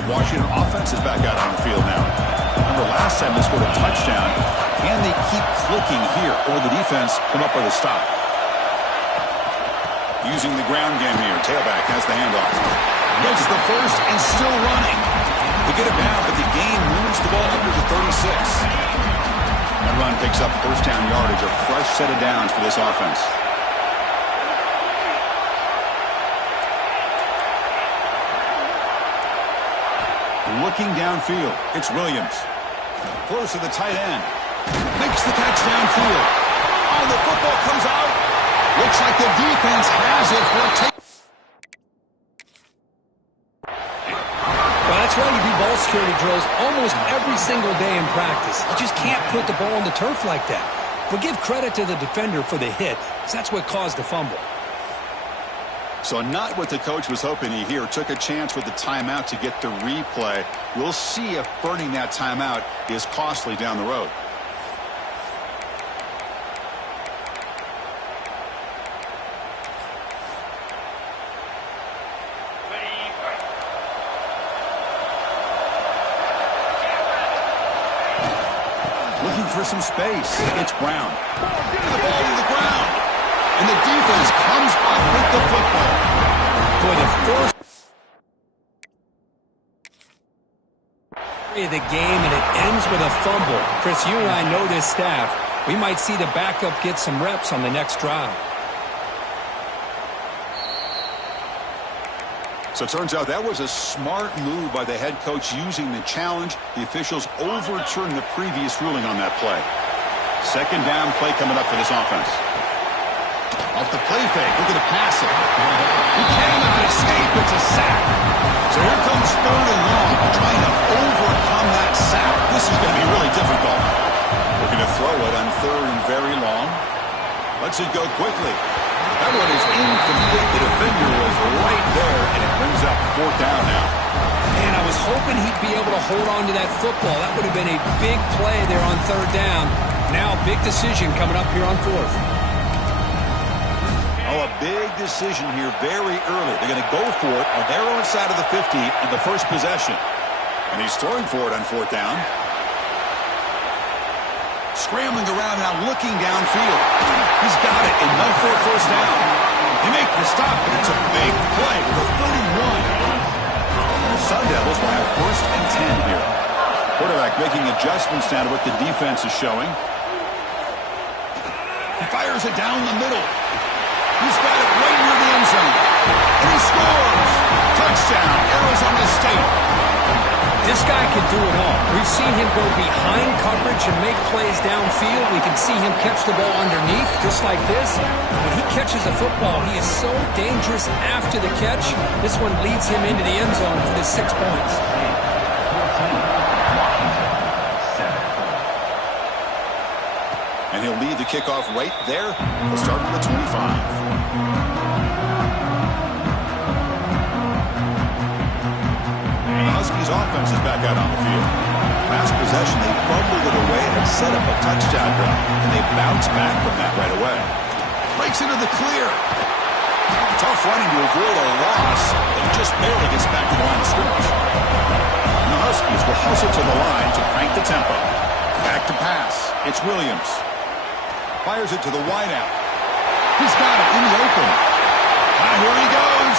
the Washington offense is back out on the field now. Remember last time they scored a touchdown. Can they keep clicking here, or the defense come up with a stop? Using the ground game here. Tailback has the handoff. Gets the first and still running. They get it down, but the game moves the ball under the 36. That run picks up first down yardage, a fresh set of downs for this offense. Looking downfield, it's Williams. Close to the tight end. Makes the catch downfield. Oh, the football comes out. Looks like the defense has it for a take. Well, that's why you do ball security drills almost every single day in practice. You just can't put the ball on the turf like that. But give credit to the defender for the hit, because that's what caused the fumble. So not what the coach was hoping to hear. Took a chance with the timeout to get the replay. We'll see if burning that timeout is costly down the road. Looking for some space. It's Brown. The ball to the ground. And the defense comes up with the football. For the first of the game, and it ends with a fumble. Chris, you and I know this staff. We might see the backup get some reps on the next drive. So it turns out that was a smart move by the head coach using the challenge. The officials overturned the previous ruling on that play. Second down play coming up for this offense. Off the play fake, look at the pass it. He cannot escape, it's a sack. So here comes third and long, trying to overcome that sack. This is going to be really difficult. Looking to throw it on third and very long. Lets it go quickly. That one is incomplete. The defender was right there, and it brings up fourth down now. And I was hoping he'd be able to hold on to that football. That would have been a big play there on third down. Now a big decision coming up here on fourth. Oh, a big decision here very early. They're going to go for it on their own side of the 50 on the first possession. And he's throwing for it on fourth down. Scrambling around now, looking downfield. He's got it, enough for a first down. They make the stop, but it's a big play with a 31. The Sun Devils will have first and 10 here. Quarterback making adjustments now to what the defense is showing. He fires it down the middle. He's got it right near the end zone. And he scores! Touchdown, Arizona State. This guy can do it all. We've seen him go behind coverage and make plays downfield. We can see him catch the ball underneath, just like this. When he catches the football, he is so dangerous after the catch. This one leads him into the end zone for the 6 points. And he'll lead the kickoff right there. We'll start with the 25. Huskies offense is back out on the field. Last possession, they fumbled it away and set up a touchdown drive, and they bounced back from that right away. Breaks into the clear. Tough running to avoid a loss, and just barely gets back to the line of scrimmage. And the Huskies will hustle to the line to crank the tempo. Back to pass. It's Williams. Fires it to the wideout. He's got it in the open. Ah, here he goes.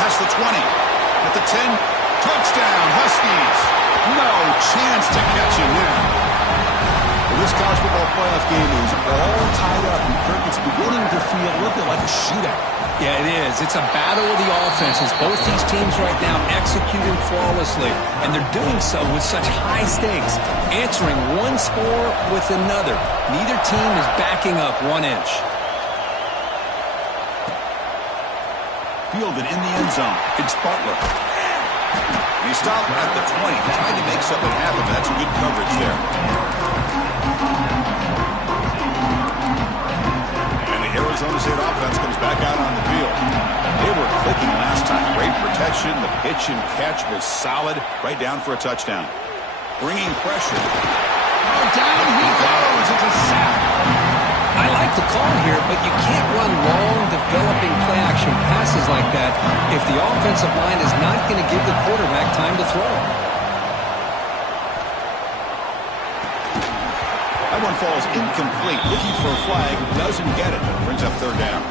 Past the 20. At the 10, touchdown, Huskies. No chance to catch him there. Well, this college football playoff game is all tied up, and Kirk, it's beginning to feel a little bit like a shootout. Yeah, it is. It's a battle of the offenses. Both these teams right now executing flawlessly, and they're doing so with such high stakes, answering one score with another. Neither team is backing up 1 inch. Fielded in the end zone. It's Butler. He stopped at the 20. Trying to make something happen. That's good coverage there. And the Arizona State offense comes back out on the field. They were clicking last time. Great protection. The pitch and catch was solid. Right down for a touchdown. Bringing pressure. Oh, down he goes. It's a sack. I like the call here, but you can't run long, developing play-action passes like that if the offensive line is not going to give the quarterback time to throw. That one falls incomplete. Looking for a flag. Doesn't get it. Brings up third down.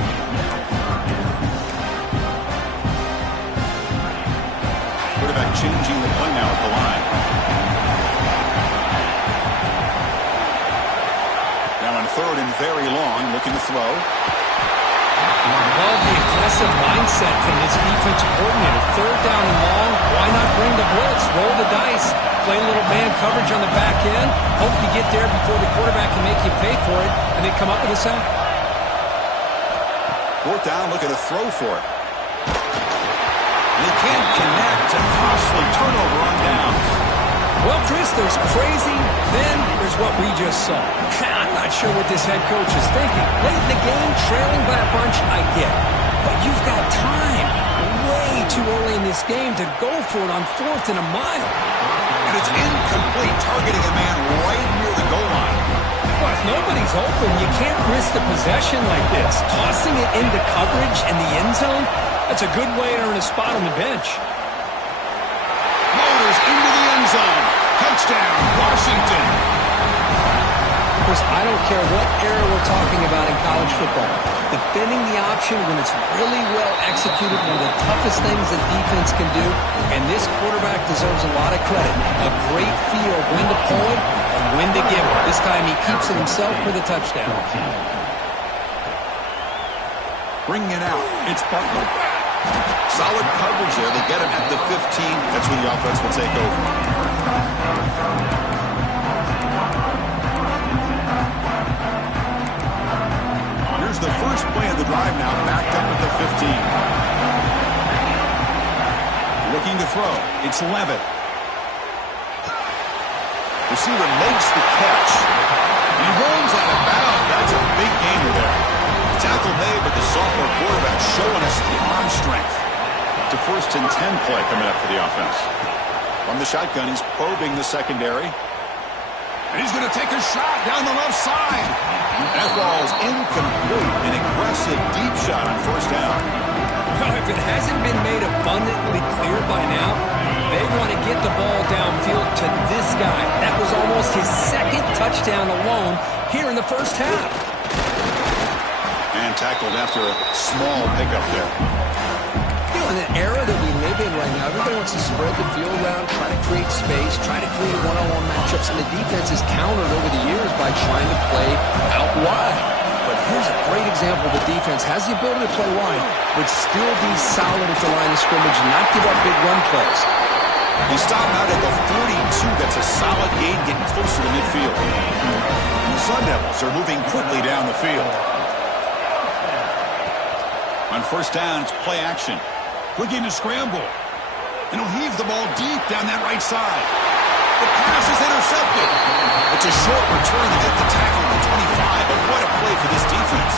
Quarterback changing the play now at the line. Now on third and very long. Looking to throw. Love the aggressive mindset from this defensive coordinator. Third down and long. Why not bring the blitz? Roll the dice. Play a little man coverage on the back end. Hope you get there before the quarterback can make you pay for it, and then come up with a sack. Fourth down, looking to throw for it. And he can't connect. A costly turnover on downs. Well, Chris, there's crazy, then there's what we just saw. I'm not sure what this head coach is thinking. Late in the game, trailing by a bunch, I get it. But you've got time, way too early in this game, to go for it on 4th and a mile. And it's incomplete, targeting a man right near the goal line. Well, if nobody's open, you can't risk the possession like this. Tossing it into coverage in the end zone, that's a good way to earn a spot on the bench. Motors into the end zone. Touchdown, Washington. Chris, I don't care what era we're talking about in college football. Defending the option when it's really well executed, one of the toughest things that defense can do, and this quarterback deserves a lot of credit. A great feel of when to pull it and when to give it. This time he keeps it himself for the touchdown. Bringing it out, it's Butler. Solid coverage there. They get him at the 15. That's when the offense will take over. Here's the first play of the drive now, backed up at the 15. Looking to throw. It's Levitt. Receiver makes the catch. He runs out of bounds. That's a big gainer there. Tackle made, but the sophomore quarterback showing us the arm strength. To 1st and 10 play coming up for the offense. From the shotgun, he's probing the secondary. And he's going to take a shot down the left side. That ball's incomplete. An aggressive deep shot on 1st down. Well, if it hasn't been made abundantly clear by now, they want to get the ball downfield to this guy. That was almost his 2nd touchdown alone here in the first half. And tackled after a small pickup there. You know, in an era that we live in right now, everybody wants to spread the field around, try to create space, try to create one-on-one matchups, and the defense is countered over the years by trying to play out wide. But here's a great example. The defense has the ability to play wide, but still be solid at the line of scrimmage and not give up big run plays. He stopped out at the 42. That's a solid gain, getting closer to midfield. And the Sun Devils are moving quickly down the field. On 1st down, it's play action. Looking to scramble. And he'll heave the ball deep down that right side. The pass is intercepted. It's a short return to get the tackle at the 25, but what a play for this defense.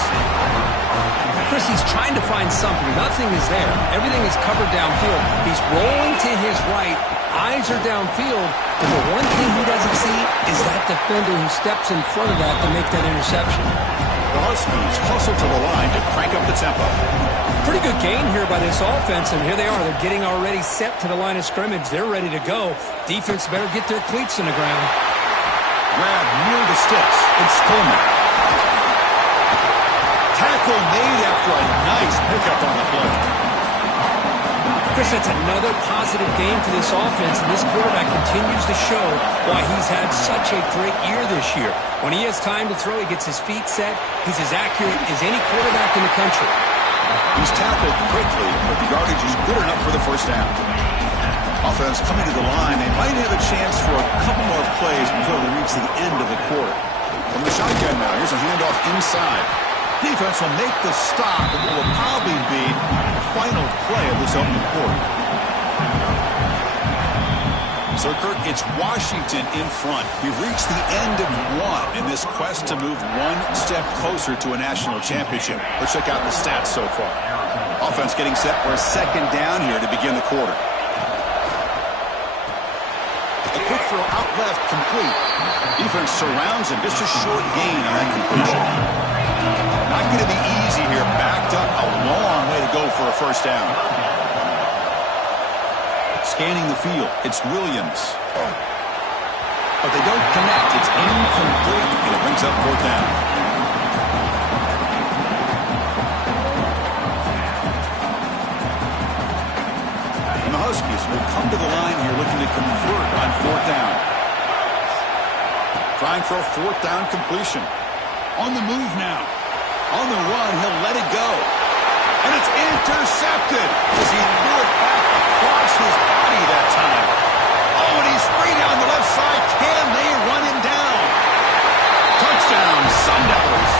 Chris, he's trying to find something. Nothing is there. Everything is covered downfield. He's rolling to his right. Eyes are downfield. But the one thing he doesn't see is that defender who steps in front of that to make that interception. The Huskies hustle to the line to crank up the tempo. Pretty good gain here by this offense, and here they are. They're getting already set to the line of scrimmage. They're ready to go. Defense better get their cleats in the ground. Grab near the sticks. It's Coleman. Tackle made after a nice pickup on the play. Chris, that's another positive game for this offense, and this quarterback continues to show why he's had such a great year this year. When he has time to throw, he gets his feet set. He's as accurate as any quarterback in the country. He's tackled quickly, but the yardage is good enough for the 1st down. Offense coming to the line. They might have a chance for a couple more plays before we reach the end of the quarter. From the shotgun now, here's a handoff inside. Defense will make the stop, and it will probably be the final play of this opening quarter. So, Kirk, it's Washington in front. We've reached the end of one in this quest to move one step closer to a national championship. Let's check out the stats so far. Offense getting set for a 2nd down here to begin the quarter. A quick throw out left, complete. Defense surrounds him. Just a short gain on that completion. Not going to be easy here. Backed up a long way to go for a 1st down. Scanning the field, it's Williams. But they don't connect. It's incomplete, and it brings up fourth down. And the Huskies will come to the line here looking to convert on fourth down. Trying for a fourth down completion. On the move now. On the run, he'll let it go. And it's intercepted as he threw it back across his body that time. Oh, and he's free down the left side. Can they run him down? Touchdown, Sun Devils.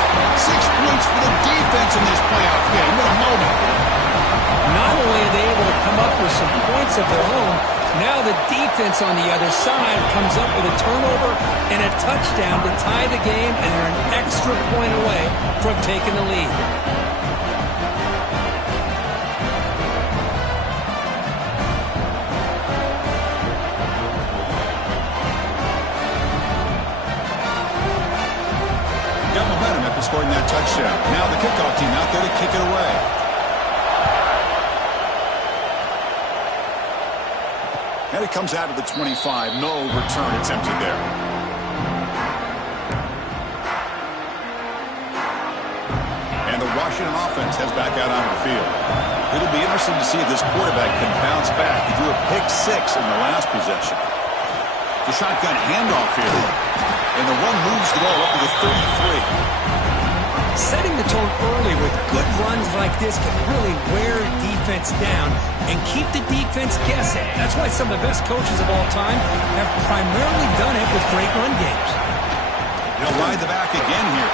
6 points for the defense in this playoff game. What a moment. Not only are they able to come up with some points of their own, now the defense on the other side comes up with a turnover and a touchdown to tie the game, and they're an extra point away from taking the lead. Got momentum after scoring that touchdown. Now the kickoff team out there to kick it away. And it comes out of the 25. No return attempted there. And the Washington offense heads back out onto the field. It'll be interesting to see if this quarterback can bounce back. He threw a pick 6 in the last possession. The shotgun handoff here. And the run moves the ball up to the 33. Setting the tone early with good runs like this can really wear defense down and keep the defense guessing. That's why some of the best coaches of all time have primarily done it with great run games. He'll ride the back again here.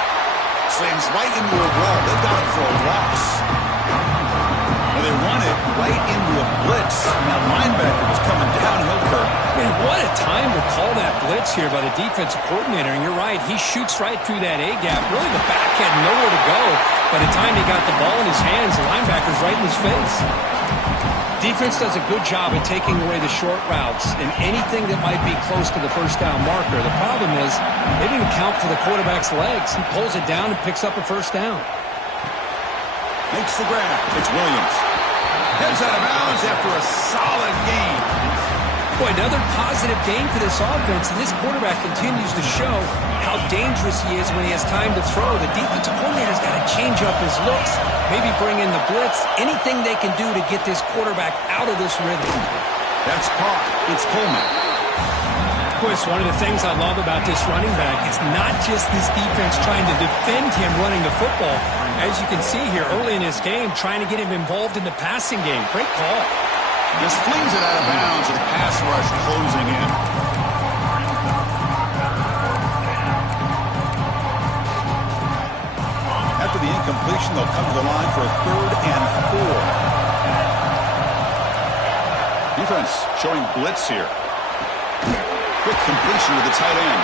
Slams right into a wall. They've got him for a loss. And they run it right into a blitz. Now linebacker was coming downhill, Kirk. Man, what a time to call that blitz here by the defensive coordinator. And you're right, he shoots right through that A-gap. Really, the back had nowhere to go. By the time he got the ball in his hands, the linebacker's right in his face. Defense does a good job at taking away the short routes and anything that might be close to the first down marker. The problem is they didn't count for the quarterback's legs. He pulls it down and picks up a first down. Makes the grab. It's Williams. Heads out of bounds after a solid game. Boy, another positive game for this offense, and this quarterback continues to show how dangerous he is when he has time to throw. The defensive coordinator's got to change up his looks, maybe bring in the blitz, anything they can do to get this quarterback out of this rhythm. That's caught. It's Coleman. Boy, it's one of the things I love about this running back. It's not just this defense trying to defend him running the football. As you can see here early in this game, trying to get him involved in the passing game. Great call. Just flings it out of bounds with the pass rush closing in. After the incompletion, they'll come to the line for a 3rd and 4. Defense showing blitz here. Quick completion to the tight end.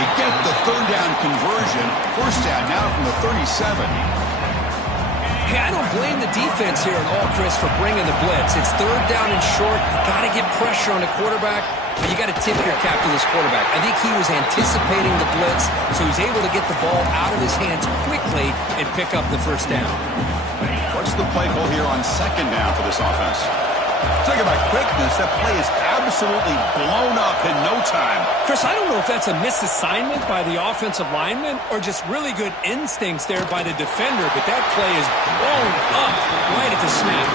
They get the 3rd down conversion. First down now from the 37. Hey, I don't blame the defense here at all, Chris, for bringing the blitz. It's 3rd down and short. You got to get pressure on the quarterback, but you got to tip your cap to this quarterback. I think he was anticipating the blitz, so he's able to get the ball out of his hands quickly and pick up the first down. What's the play call here on 2nd down for this offense? Talking about quickness, that play is absolutely blown up in no time. Chris, I don't know if that's a misassignment by the offensive lineman or just really good instincts there by the defender, but that play is blown up right at the snap.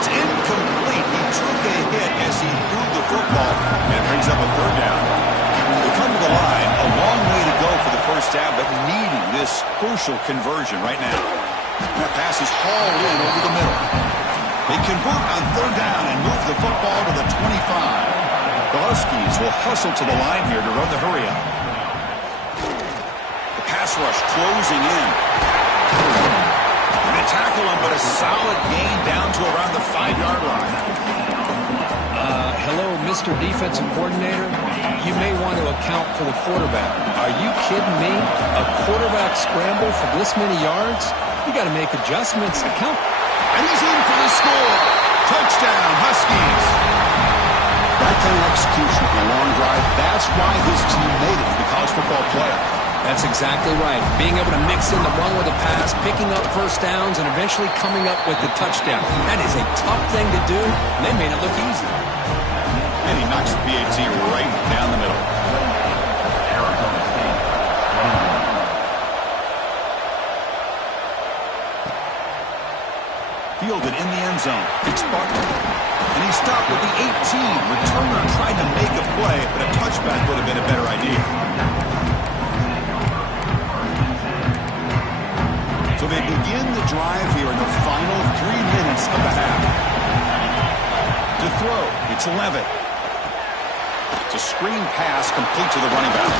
It's incomplete. He took a hit as he threw the football, and it brings up a 3rd down. They come to the line, a long way to go for the first down, but needing this crucial conversion right now. That pass is hauled in over the middle. They convert on 3rd down and move the football to the 25. The Huskies will hustle to the line here to run the hurry-up. The pass rush closing in. And they tackle him, but a solid gain down to around the 5-yard line. Hello, Mr. Defensive Coordinator. You may want to account for the quarterback. Are you kidding me? A quarterback scramble for this many yards? You got to make adjustments. Account. And he's in for the score. Touchdown, Huskies. That kind of execution on a long drive, that's why this team made it to the college football playoff. That's exactly right. Being able to mix in the run with the pass, picking up first downs, and eventually coming up with the touchdown. That is a tough thing to do, and they made it look easy. zone. It's Butler. And he stopped with the 18. Returner tried to make a play, but a touchback would have been a better idea. So they begin the drive here in the final 3 minutes of the half. To throw, it's Levitt. It's a screen pass complete to the running back.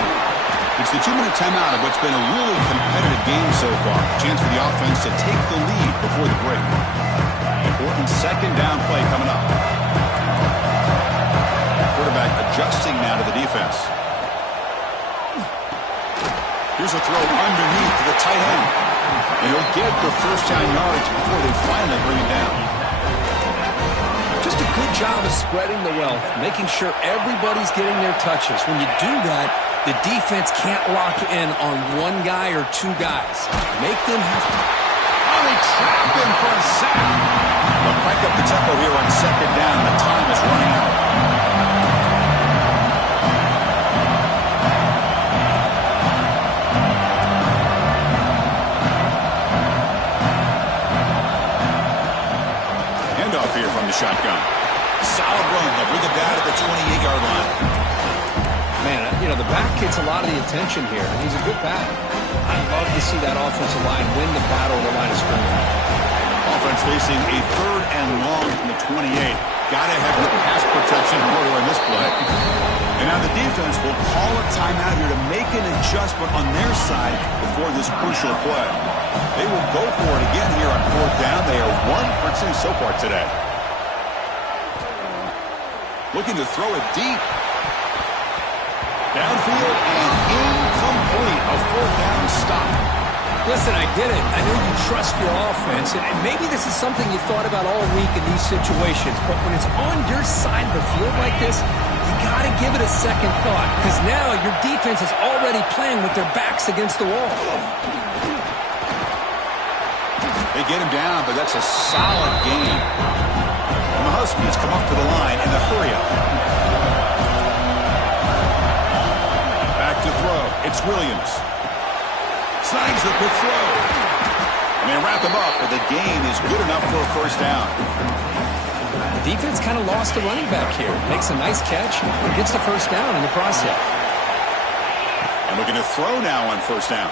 It's the 2-minute timeout of what's been a really competitive game so far. Chance for the offense to take the lead before the break. Important second down play coming up. Quarterback adjusting now to the defense. Here's a throw underneath to the tight end. And he'll get the first down yards before they finally bring him down. Just a good job of spreading the wealth, making sure everybody's getting their touches. When you do that, the defense can't lock in on one guy or two guys. Make them have to... Oh, they trap him for a sack. They'll crank up the tempo here on second down. The time is running out. Handoff here from the shotgun. Solid run. They'll bring it down to the 28-yard line. Man, you know, the back gets a lot of the attention here. He's a good back. I love to see that offensive line win the battle at the line of scrimmage. Offense facing a 3rd and long from the 28. Got to have the pass protection in order in this play. And now the defense will call a timeout here to make an adjustment on their side before this crucial play. They will go for it again here on 4th down. They are 1 for 2 so far today. Looking to throw it deep. Downfield and incomplete. A 4th down stop. Listen, I get it. I know you trust your offense, and maybe this is something you thought about all week in these situations, but when it's on your side of the field like this, you got to give it a second thought, because now your defense is already playing with their backs against the wall. They get him down, but that's a solid gain. And the Huskies come up to the line in the hurry-up. Back to throw. It's Williams. Signs the quick throw. And they wrap him up, but the gain is good enough for a first down. The defense kind of lost the running back here. Makes a nice catch and gets the first down in the process. And looking to throw now on first down.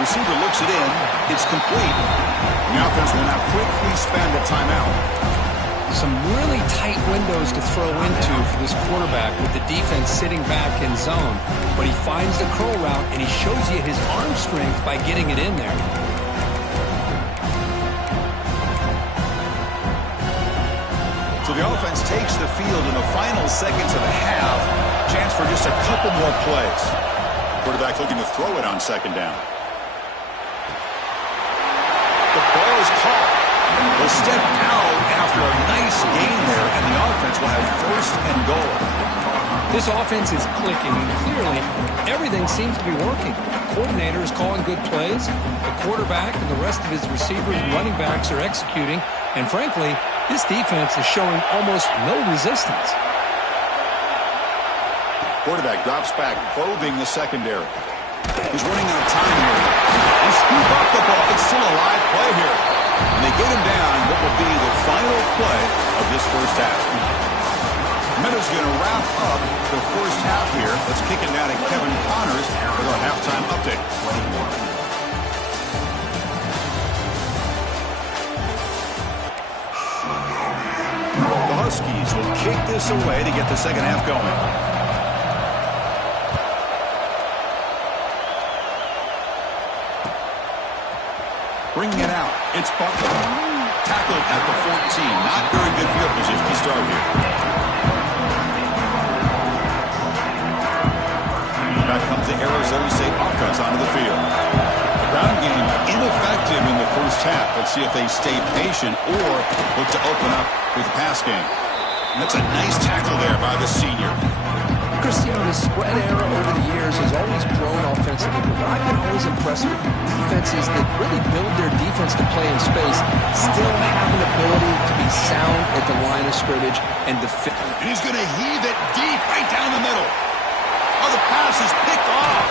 Receiver looks it in. It's complete. The offense will now quickly spend a timeout. Some really tight windows to throw into for this quarterback with the defense sitting back in zone. But he finds the curl route, and he shows you his arm strength by getting it in there. So the offense takes the field in the final seconds of the half. Chance for just a couple more plays. Quarterback looking to throw it on second down. The ball is caught. Will step out after a nice gain there, and the offense will have first and goal. This offense is clicking, and clearly everything seems to be working. The coordinator is calling good plays. The quarterback and the rest of his receivers and running backs are executing. And frankly, this defense is showing almost no resistance. Quarterback drops back, probing the secondary. He's running out of time here. They scoop up the ball. It's still a live play here. And they get him down what will be the final play of this first half. Meadows going to wrap up the first half here. Let's kick it down to Kevin Connors with our halftime update. The Huskies will kick this away to get the second half going. Bringing it out, it's Butler. Tackled at the 14. Not very good field position to start here. Back comes the Arizona State offense onto the field. The ground game ineffective in the first half. Let's see if they stay patient or look to open up with the pass game. And that's a nice tackle there by the senior. Christian, the spread era over the years has always grown offensively, but I've been always impressed with defenses that really build their defense to play in space, still have an ability to be sound at the line of scrimmage and defend. And he's going to heave it deep right down the middle. Oh, the pass is picked off.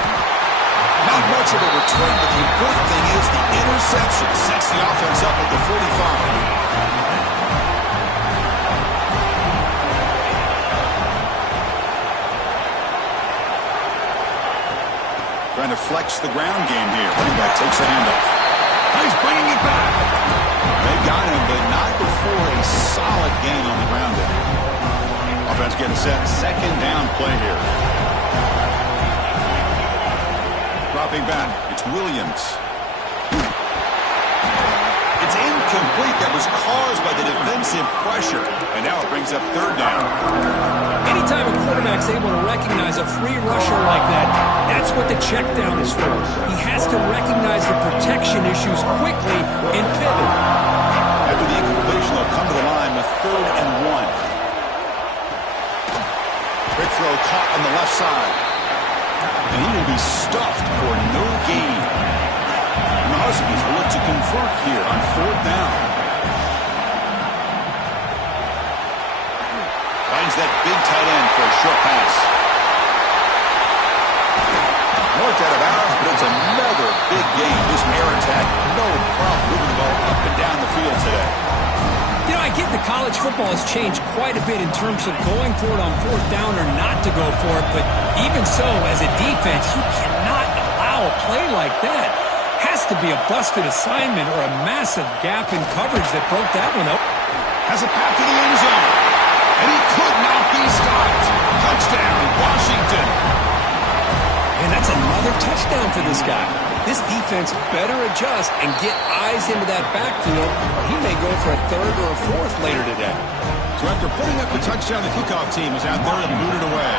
Not much of a return, but the important thing is the interception sets the offense up at the 45. Trying to flex the ground game here. Running back takes the handoff. He's bringing it back. They got him, but not before a solid gain on the ground there. Offense getting set. Second down play here. Dropping back. It's Williams. It's incomplete. That was caused by the defensive pressure. And now it brings up third down. Anytime a quarterback's able to recognize a free rusher like that, that's what the check down is for. He has to recognize the protection issues quickly and pivot. After the incompletion, they'll come to the line with 3rd and 1. Quick throw caught on the left side. And he will be stuffed for no gain. And the Huskies will look to convert here on 4th down. Finds that big tight end for a short pass. Marked out of bounds, but it's another big game. This Aaron's had no problem moving the ball up and down the field today. You know, I get that college football has changed quite a bit in terms of going for it on 4th down or not to go for it, but even so, as a defense, you cannot allow a play like that. Has to be a busted assignment or a massive gap in coverage that broke that one up. Has a path to the end zone. And he could not be stopped. Touchdown, Washington. And that's another touchdown for this guy. This defense better adjust and get eyes into that backfield, or he may go for a 3rd or a 4th later today. So after putting up the touchdown, the kickoff team is out there and booted away.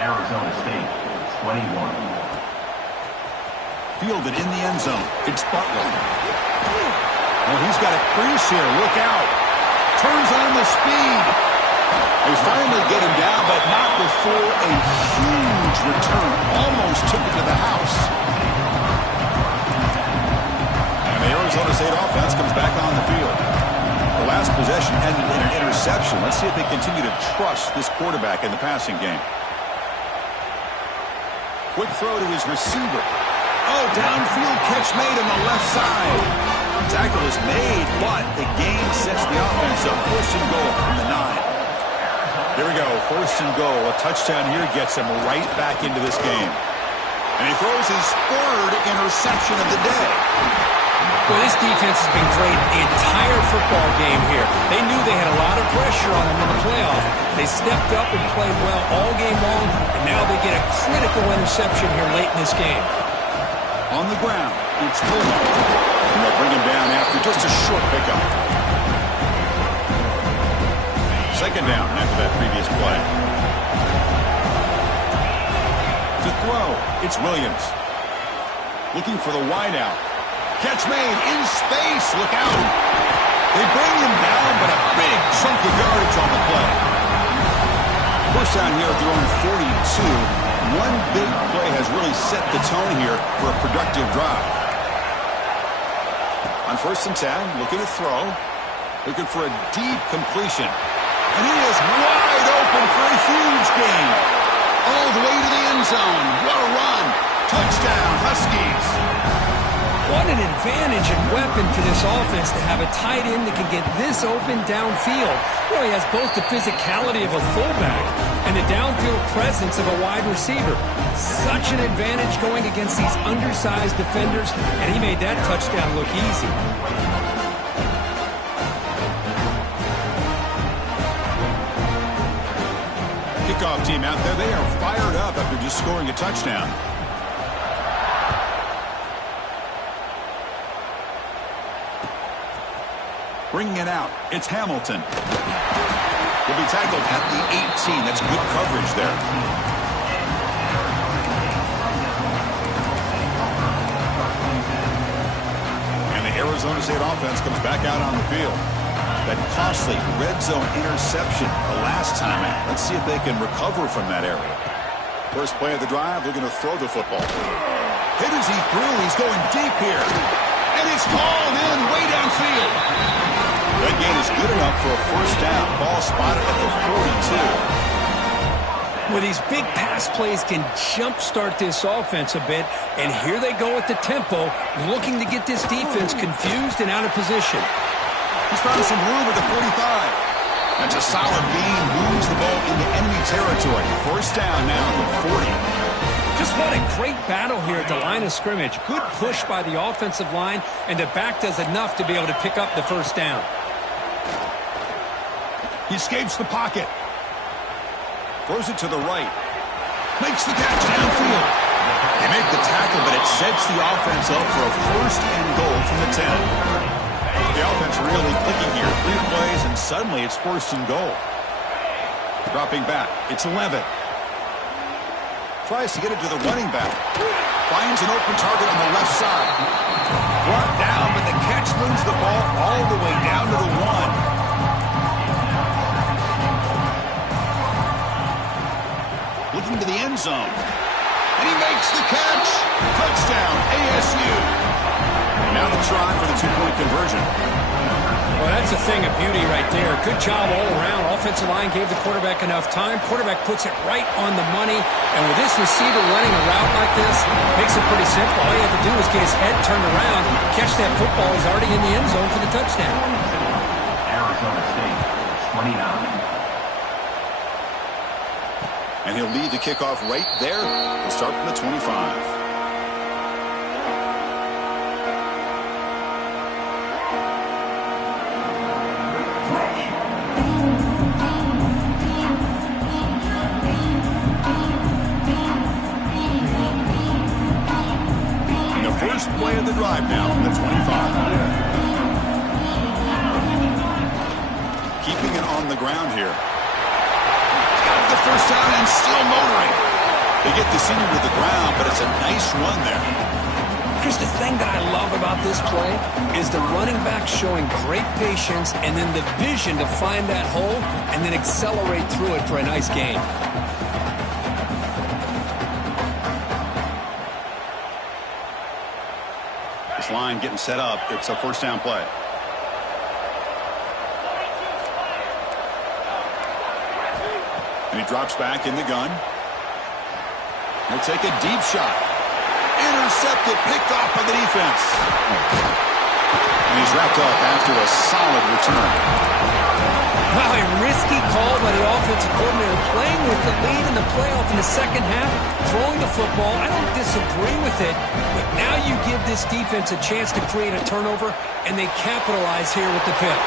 Arizona State, 21. Fielded in the end zone. It's Butler. Well, he's got a crease here. Look out. Turns on the speed. They finally get him down, but not before a huge return. Almost took it to the house. And the Arizona State offense comes back on the field. The last possession ended in an interception. Let's see if they continue to trust this quarterback in the passing game. Quick throw to his receiver. Oh, downfield catch made on the left side. Tackle is made, but the gain sets the offense up. 1st and goal from the 9. Here we go, 1st and goal. A touchdown here gets him right back into this game. And he throws his 3rd interception of the day. Well, this defense has been great the entire football game here. They knew they had a lot of pressure on them in the playoff. They stepped up and played well all game long, and now they get a critical interception here late in this game. On the ground, it's Pullman. And they'll bring him down after just a short pickup. 2nd down after that previous play. To throw, it's Williams. Looking for the wideout. Catch made in space. Look out. They bring him down, but a big chunk of yardage on the play. 1st down here at their own 42. One big play has really set the tone here for a productive drive. On 1st and 10, looking to throw. Looking for a deep completion. And he is wide open for a huge gain. All the way to the end zone. What a run. Touchdown, Huskies. What an advantage and weapon for this offense to have a tight end that can get this open downfield. Well, he has both the physicality of a fullback and the downfield presence of a wide receiver. Such an advantage going against these undersized defenders, and he made that touchdown look easy. Kickoff team out there, they are fired up after just scoring a touchdown. Bringing it out, it's Hamilton. Will be tackled at the 18. That's good coverage there. And the Arizona State offense comes back out on the field. That costly red zone interception the last time out. Let's see if they can recover from that area. First play of the drive, they're going to throw the football. Hit as he threw, he's going deep here. And it's called in way downfield. That gain is good enough for a 1st down. Ball spotted at the 42. Well, these big pass plays can jumpstart this offense a bit, and here they go with the tempo, looking to get this defense confused and out of position. He's found some room at the 45. That's a solid gain, moves the ball into enemy territory. First down now at the 40. Just what a great battle here at the line of scrimmage. Good push by the offensive line, and the back does enough to be able to pick up the first down. He escapes the pocket. Throws it to the right. Makes the catch downfield. They make the tackle, but it sets the offense up for a first and goal from the 10. The offense really clicking here. 3 plays, and suddenly it's first and goal. Dropping back. It's 11. Tries to get it to the running back. Finds an open target on the left side. Brought down, but the catch moves the ball all the way down to the 1. Looking to the end zone. And he makes the catch. Touchdown, ASU. Now the try for the 2-point conversion. Well, that's a thing of beauty right there. Good job all around. Offensive line gave the quarterback enough time. Quarterback puts it right on the money. And with this receiver running a route like this, makes it pretty simple. All you have to do is get his head turned around, catch that football. He's already in the end zone for the touchdown. Arizona State, 29. And he'll lead the kickoff right there and start from the 25. And the first play of the drive now from the 25. Keeping it on the ground here. The first down and still motoring. They get the senior to the ground, but it's a nice run there. Here's the thing that I love about this play is the running back showing great patience and then the vision to find that hole and then accelerate through it for a nice gain. This line getting set up. It's a first down play. And he drops back in the gun. He'll take a deep shot. Intercepted, picked off by the defense. And he's wrapped up after a solid return. Wow, a risky call by the offensive coordinator, playing with the lead in the playoff in the second half, throwing the football. I don't disagree with it, but now you give this defense a chance to create a turnover, and they capitalize here with the pick.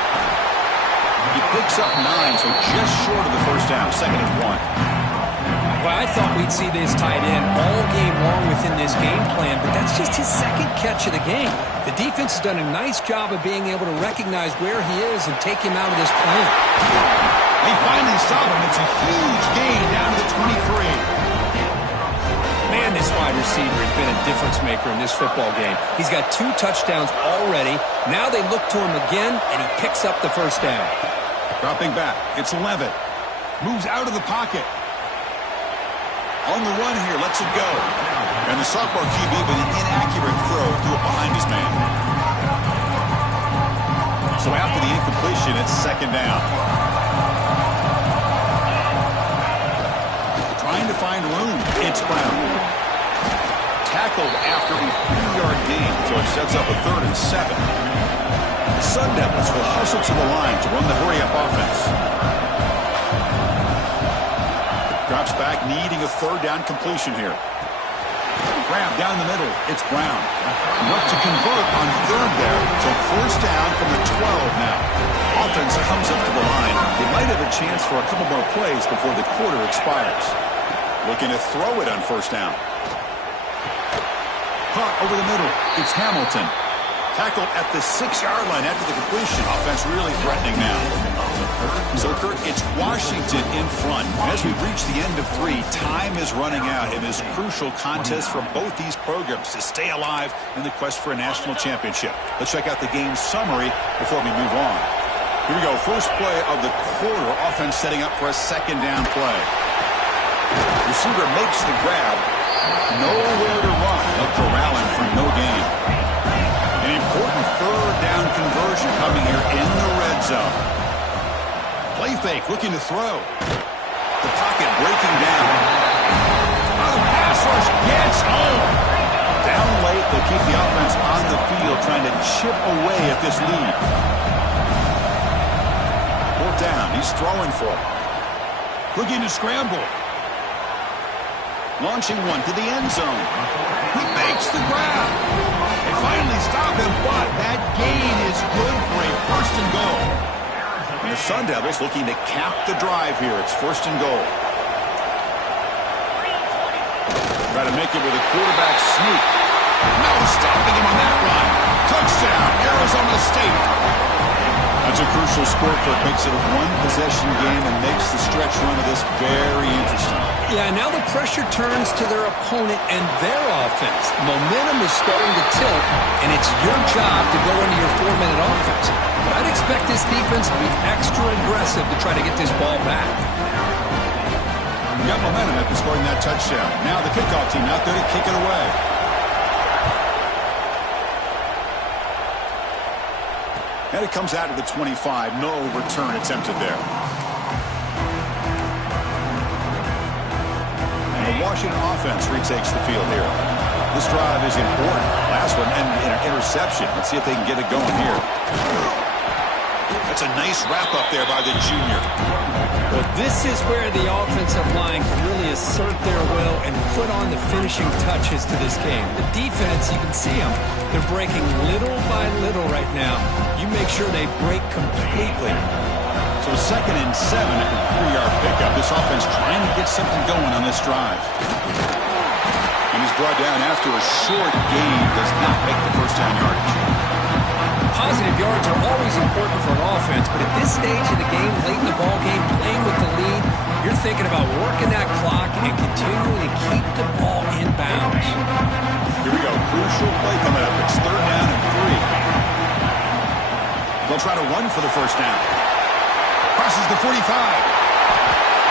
He picks up 9, so just short of the first down. Second and 1. Well, I thought we'd see this tight end all game long within this game plan, but that's just his second catch of the game. The defense has done a nice job of being able to recognize where he is and take him out of this plan. They finally stop him. It's a huge gain down to the 23. Man, this wide receiver has been a difference maker in this football game. He's got 2 touchdowns already. Now they look to him again, and he picks up the first down. Dropping back. It's 11. Moves out of the pocket. On the run here. Lets it go. And the sophomore QB with an inaccurate throw threw it behind his man. So after the incompletion, it's second down. Trying to find room. It's Brown. Tackled after a 3-yard gain, so it sets up a 3rd and 7. The Sun Devils will hustle to the line to run the hurry-up offense. Drops back, needing a 3rd down completion here. Grab down the middle. It's Brown. Enough to convert on 3rd there, so first down from the 12 now. Offense comes up to the line. They might have a chance for a couple more plays before the quarter expires. Looking to throw it on first down. Caught over the middle. It's Hamilton. Tackled at the 6-yard line after the completion. Offense really threatening now. So, Kurt, it's Washington in front. As we reach the end of 3, time is running out in this crucial contest for both these programs to stay alive in the quest for a national championship. Let's check out the game summary before we move on. Here we go. First play of the quarter. Offense setting up for a second down play. Receiver makes the grab. Nowhere to run. They'll corral him for no gain. An important 3rd down conversion coming here in the red zone. Play fake, looking to throw. the pocket breaking down. Oh, the pass rush gets home. Down late, they keep the offense on the field trying to chip away at this lead. Fourth down, he's throwing for it. Looking to scramble. Launching one to the end zone. He makes the grab. They finally stop him, but that gain is good for a first and goal. And the Sun Devils looking to cap the drive here. It's first and goal. Try to make it with a quarterback sneak. No stopping him on that run. Touchdown, Arizona State. That's a crucial score for it. Makes it a one-possession game and makes the stretch run of this very interesting. Yeah, now the pressure turns to their opponent and their offense. The momentum is starting to tilt, and it's your job to go into your 4-minute offense. But I'd expect this defense to be extra aggressive to try to get this ball back. You got momentum after scoring that touchdown. Now the kickoff team out there to kick it away. And it comes out to the 25. No return attempted there. And the Washington offense retakes the field here. This drive is important. Last one ended in an interception. Let's see if they can get it going here. That's a nice wrap-up there by the junior. Well, this is where the offensive line can really assert their will and put on the finishing touches to this game. The defense, you can see them. They're breaking little by little right now. You make sure they break completely. So 2nd and 7 at the 3-yard pickup. This offense trying to get something going on this drive. And he's brought down after a short gain. Does not make the first down yardage. Positive yards are always important for an offense, but at this stage of the game, late in the ball game, playing with the lead, you're thinking about working that clock and continuing to keep the ball in bounds. Here we go. Crucial play coming up. It's 3rd down and 3. They'll try to run for the first down. Crosses the 45.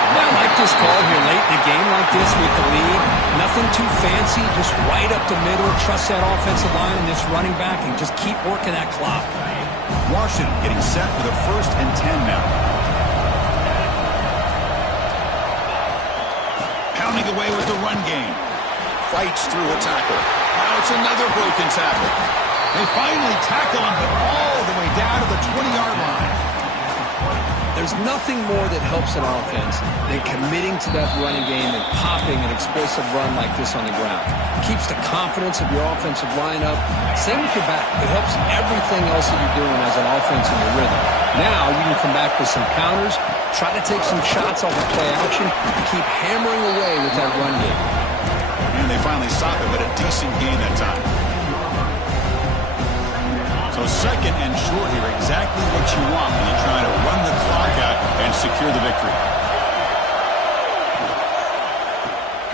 I like this call here late in a game like this with the lead. Nothing too fancy, just right up the middle. Trust that offensive line and this running back and just keep working that clock. Washington getting set for the 1st and 10 now. Pounding away with the run game. Fights through a tackle. Now it's another broken tackle. They finally tackle him, but all the way down to the 20-yard line. There's nothing more that helps an offense than committing to that running game and popping an explosive run like this on the ground. Keeps the confidence of your offensive line up. Same with your back. It helps everything else that you're doing as an offense in your rhythm. Now you can come back with some counters, try to take some shots off of play action, and keep hammering away with that run game. And they finally stop him, but a decent gain that time. So 2nd and short here, exactly what you want when you're trying to run the clock out and secure the victory.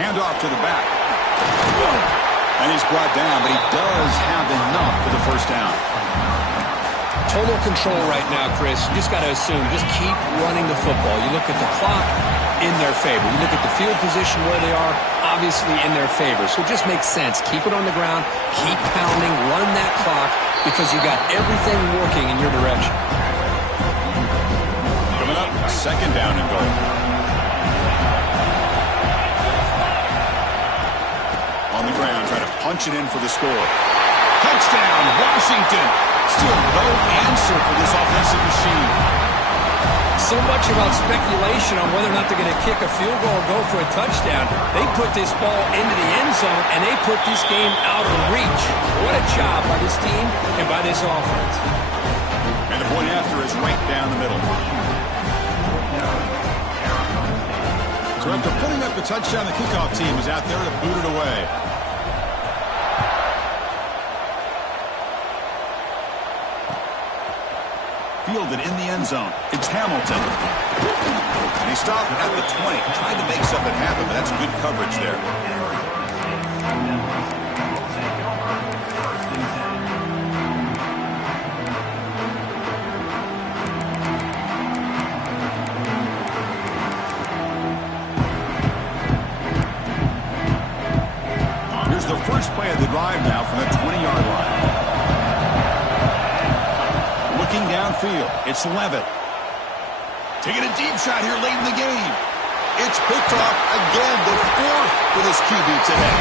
Handoff to the back. And he's brought down, but he does have enough for the first down. Total control right now, Chris. You just got to assume, just keep running the football. You look at the clock, in their favor. You look at the field position where they are, obviously in their favor. So it just makes sense. Keep it on the ground, keep pounding, run that clock, because you got everything working in your direction. Coming up, 2nd down and goal. On the ground, trying to punch it in for the score. Touchdown, Washington. Still no answer for this offensive machine. So much about speculation on whether or not they're going to kick a field goal or go for a touchdown. They put this ball into the end zone, and they put this game out of reach. What a job by this team and by this offense. And the point after is right down the middle. So after putting up the touchdown, the kickoff team is out there to boot it away. Fielded in the end zone. It's Hamilton. And he stopped at the 20. Tried to make something happen, but that's good coverage there. Here's the first play of the drive now from the 20-yard line. Looking downfield, it's Levitt. Taking a deep shot here late in the game. It's picked off again, the fourth for this QB today.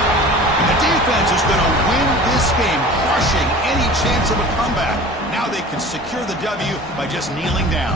The defense is going to win this game, crushing any chance of a comeback. Now they can secure the W by just kneeling down.